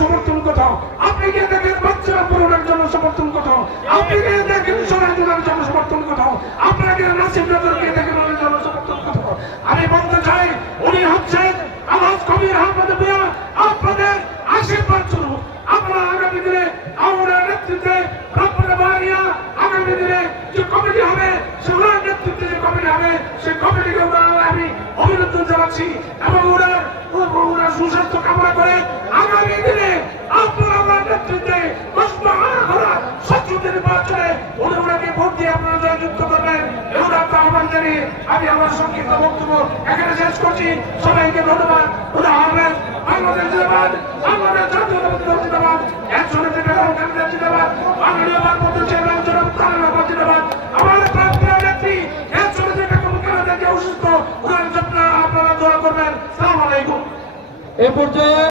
সমর্থন কোথাও আপনি গিয়ে দেখেন বাচ্চারা পড়ানোর জন্য সমর্থন কোথাও আপনি গিয়ে দেখেন সোনাজুনার জন্য সমর্থন কোথাও আপনাকে নাসিম নাদরকে দেখেন ওনার জন্য সমর্থন কোথাও আমি বলতে চাই, উনি হচ্ছেন আওয়াজ কবির আহমদ মিয়া। আপনাদের আশীর্বাদ শুরু আমরা আগামী দিনে আমরা নেতৃত্বে রপ্তবাড়িয়া আগামী দিনে যে কমিটি হবে, সেগুলোর নেতৃত্বে যে কমিটি হবে, সেই কমিটিকে আমি অভিনন্দন জানাচ্ছি এবং ওরা ওরা সুস্বাস্থ্য কামনা করে জয়যুক্ত করবেন। এগুলো আপনার আহ্বান জানিয়ে আমি আমার সংক্ষিপ্ত বক্তব্য এখানে শেষ করছি। সবাইকে ধন্যবাদ। খুদা বাংলাদেশ জিন্দাবাদ। বাংলাদেশ দল জিন্দাবাদ। খালেদা জিন্দাবাদ। চেয়ারম্যান জনাব জিন্দাবাদ। প্রান্তীয় নেত্রী খালেদা যে অসুস্থ। আপনারা দোয়া করবেন। সালাম আলাইকুম। এ পর্যায়ে